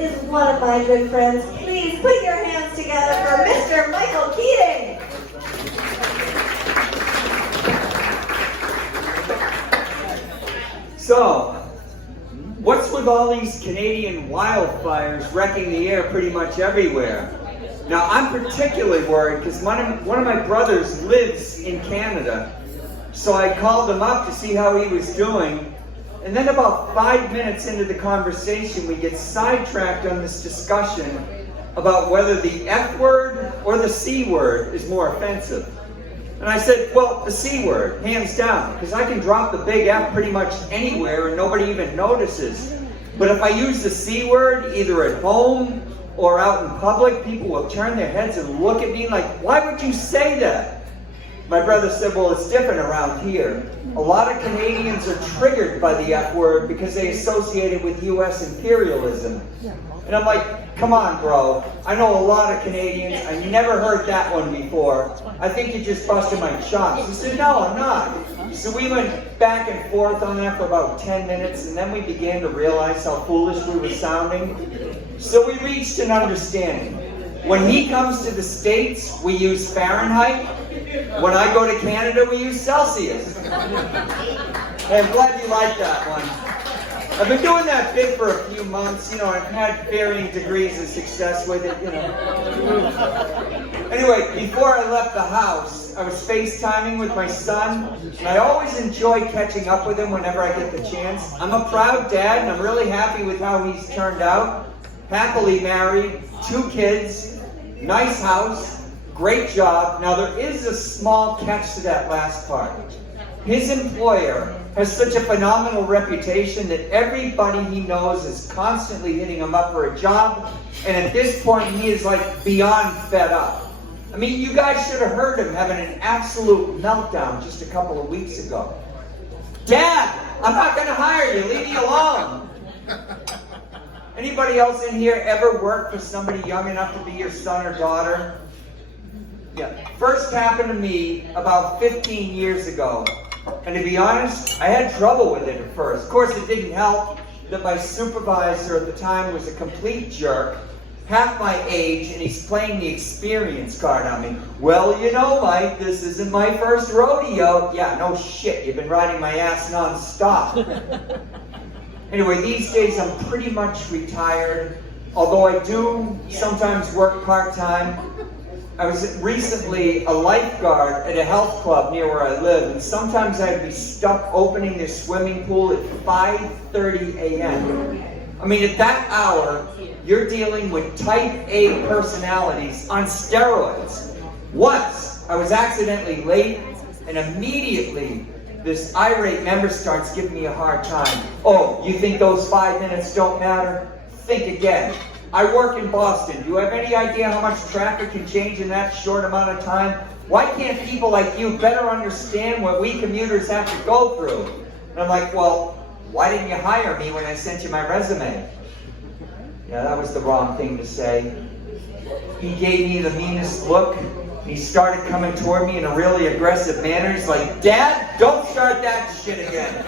is one of my good friends. Please put your hands together for Mr. Michael Keating. So, what's with all these Canadian wildfires wrecking the air pretty much everywhere? Now, I'm particularly worried because one of my brothers lives in Canada. So I called him up to see how he was doing. And then about 5 minutes into the conversation, we get sidetracked on this discussion about whether the F word or the C word is more offensive. And I said, well, the C word, hands down, because I can drop the big F pretty much anywhere and nobody even notices. But if I use the C word, either at home or out in public, people will turn their heads and look at me like, why would you say that? My brother said, well, it's different around here. A lot of Canadians are triggered by the F word because they associate it with U.S. imperialism. And I'm like, come on, bro. I know a lot of Canadians. I never heard that one before. I think you just busted my chops. He said, no, I'm not. So we went back and forth on that for about 10 minutes, and then we began to realize how foolish we were sounding. So we reached an understanding. When he comes to the States, we use Fahrenheit. When I go to Canada, we use Celsius. I'm glad you like that one. I've been doing that bit for a few months. I've had varying degrees of success with it, Anyway, before I left the house, I was FaceTiming with my son, and I always enjoy catching up with him whenever I get the chance. I'm a proud dad, and I'm really happy with how he's turned out. Happily married, 2 kids, nice house, great job. Now there is a small catch to that last part. His employer has such a phenomenal reputation that everybody he knows is constantly hitting him up for a job, and at this point he is like beyond fed up. I mean, you guys should have heard him having an absolute meltdown just a couple of weeks ago. Dad, I'm not going to hire you, leave me alone. Anybody else in here ever work for somebody young enough to be your son or daughter? Yeah. First happened to me about 15 years ago. And to be honest, I had trouble with it at first. Of course, it didn't help that my supervisor at the time was a complete jerk, half my age, and he's playing the experience card on me. Well, Mike, this isn't my first rodeo. Yeah, no shit, you've been riding my ass non-stop. Anyway, these days I'm pretty much retired, although I do sometimes work part-time. I was recently a lifeguard at a health club near where I live, and sometimes I'd be stuck opening their swimming pool at 5:30 a.m. I mean, at that hour, you're dealing with type A personalities on steroids. Once, I was accidentally late, and immediately, this irate member starts giving me a hard time. Oh, you think those 5 minutes don't matter? Think again. I work in Boston. Do you have any idea how much traffic can change in that short amount of time? Why can't people like you better understand what we commuters have to go through? And I'm like, well, why didn't you hire me when I sent you my resume? Yeah, that was the wrong thing to say. He gave me the meanest look. He started coming toward me in a really aggressive manner. He's like, Dad, don't start that shit again.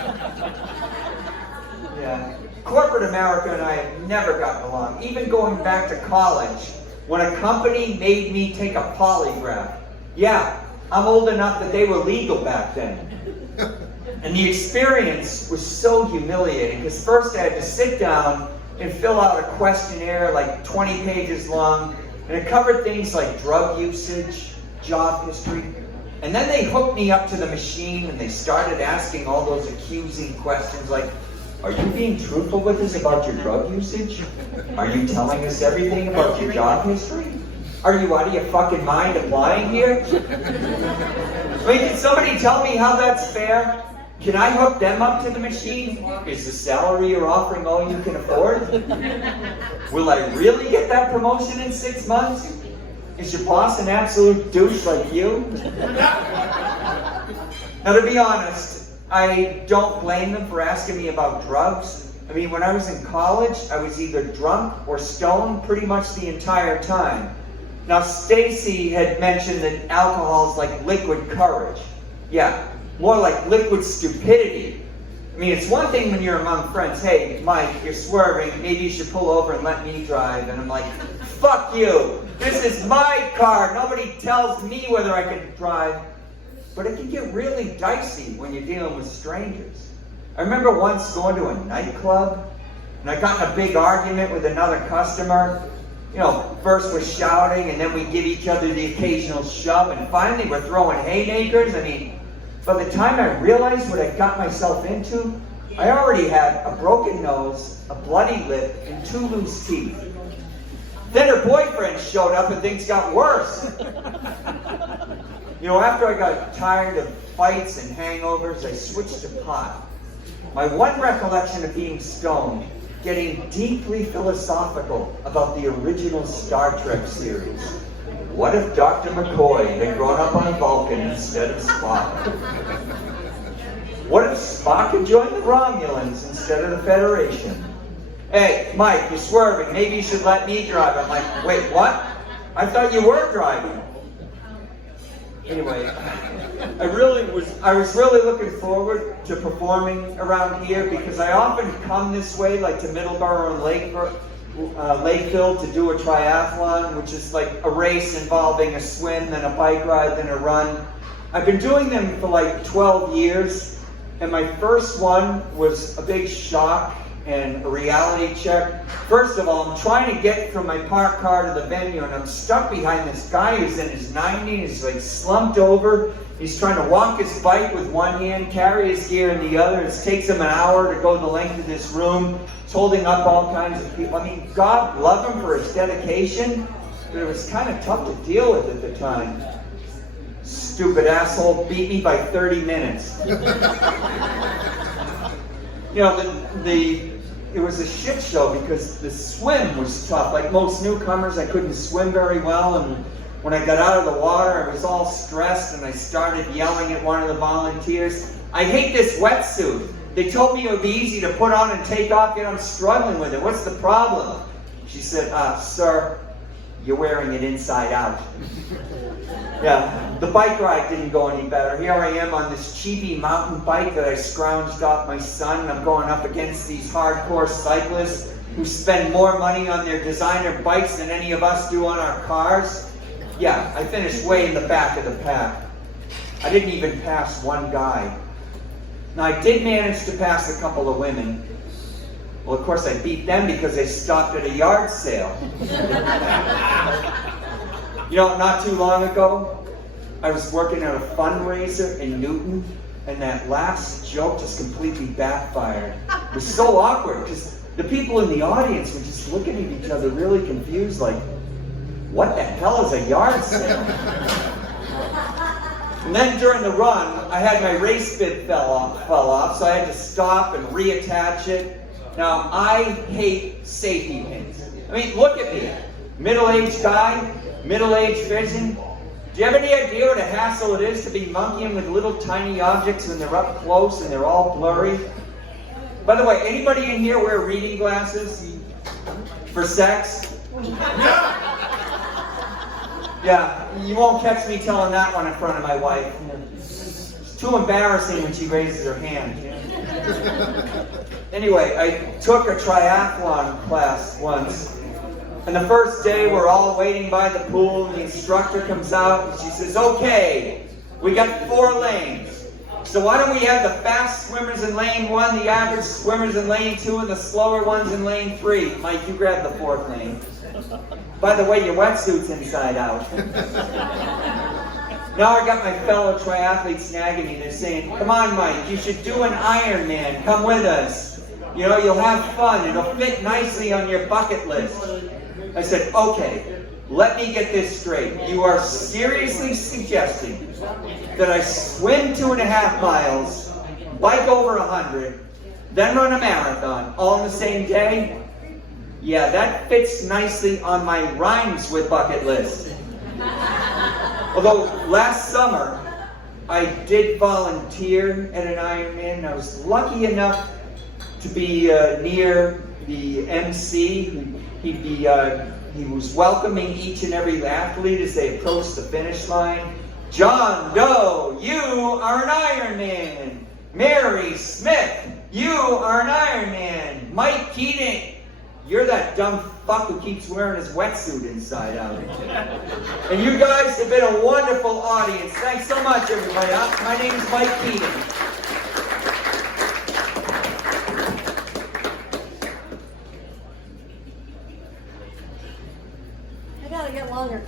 Yeah. Corporate America and I have never gotten along. Even going back to college, when a company made me take a polygraph. Yeah, I'm old enough that they were legal back then. And the experience was so humiliating, because first I had to sit down and fill out a questionnaire like 20 pages long, and it covered things like drug usage, job history. And then they hooked me up to the machine and they started asking all those accusing questions like, are you being truthful with us about your drug usage? Are you telling us everything about your job history? Are you out of your fucking mind applying here? I mean, can somebody tell me how that's fair? Can I hook them up to the machine? Is the salary you're offering all you can afford? Will I really get that promotion in 6 months? Is your boss an absolute douche like you? Now, to be honest, I don't blame them for asking me about drugs. I mean, when I was in college, I was either drunk or stoned pretty much the entire time. Now, Stacy had mentioned that alcohol is like liquid courage. Yeah, more like liquid stupidity. I mean, it's one thing when you're among friends. Hey, Mike, you're swerving. Maybe you should pull over and let me drive. And I'm like, fuck you. This is my car. Nobody tells me whether I can drive. But it can get really dicey when you're dealing with strangers. I remember once going to a nightclub, and I got in a big argument with another customer. You know, first we're shouting, and then we give each other the occasional shove, and finally we're throwing haymakers. I mean, by the time I realized what I got myself into, I already had a broken nose, a bloody lip, and 2 loose teeth. Then her boyfriend showed up and things got worse. You know, after I got tired of fights and hangovers, I switched to pot. My one recollection of being stoned, getting deeply philosophical about the original Star Trek series. What if Dr. McCoy had grown up on a Vulcan instead of Spock? What if Spock had joined the Romulans instead of the Federation? Hey, Mike, you're swerving. Maybe you should let me drive. I'm like, wait, what? I thought you were driving. Anyway, I was really looking forward to performing around here because I often come this way, like to Middleborough and Lakeville to do a triathlon, which is like a race involving a swim, then a bike ride, then a run. I've been doing them for like 12 years, and my first one was a big shock and a reality check. First of all, I'm trying to get from my parked car to the venue, and I'm stuck behind this guy who's in his 90s. He's like slumped over. He's trying to walk his bike with one hand, carry his gear in the other. It takes him an hour to go the length of this room. He's holding up all kinds of people. I mean, God love him for his dedication, but it was kind of tough to deal with at the time. Stupid asshole beat me by 30 minutes. You know, it was a shit show because the swim was tough. Like most newcomers, I couldn't swim very well, and when I got out of the water, I was all stressed, and I started yelling at one of the volunteers, I hate this wetsuit. They told me it would be easy to put on and take off, yet I'm struggling with it. What's the problem? She said, sir, you're wearing it inside out. Yeah, the bike ride didn't go any better. Here I am on this cheapy mountain bike that I scrounged off my son, and I'm going up against these hardcore cyclists who spend more money on their designer bikes than any of us do on our cars. Yeah, I finished way in the back of the pack. I didn't even pass one guy. Now, I did manage to pass a couple of women. Well, of course, I beat them because they stopped at a yard sale. You know, not too long ago, I was working at a fundraiser in Newton, and that last joke just completely backfired. It was so awkward because the people in the audience were just looking at each other really confused, like, what the hell is a yard sale? And then during the run, I had my race bib fell off, so I had to stop and reattach it. Now, I hate safety pins. I mean, look at me. Middle-aged guy, middle-aged vision. Do you have any idea what a hassle it is to be monkeying with little tiny objects when they're up close and they're all blurry? By the way, anybody in here wear reading glasses? For sex? Yeah, you won't catch me telling that one in front of my wife. It's too embarrassing when she raises her hand. Anyway, I took a triathlon class once. And the first day, we're all waiting by the pool, and the instructor comes out, and she says, okay, we got 4 lanes. So why don't we have the fast swimmers in lane 1, the average swimmers in lane 2, and the slower ones in lane 3. Mike, you grab the 4th lane. By the way, your wetsuit's inside out. Now I got my fellow triathletes nagging me. They're saying, come on, Mike, you should do an Ironman. Come with us. You know, you'll have fun. It'll fit nicely on your bucket list. I said, okay, let me get this straight. You are seriously suggesting that I swim 2.5 miles, bike over 100, then run a marathon all in the same day? Yeah, that fits nicely on my rhymes with bucket list. Although last summer, I did volunteer at an Ironman. I was lucky enough to be near the MC. He was welcoming each and every athlete as they approached the finish line. John Doe, you are an Ironman. Mary Smith, You are an Iron Man. Mike Keating. You're that dumb fuck who keeps wearing his wetsuit inside out. And you guys have been a wonderful audience. Thanks so much, everybody. My name's Mike Keating. I gotta get longer.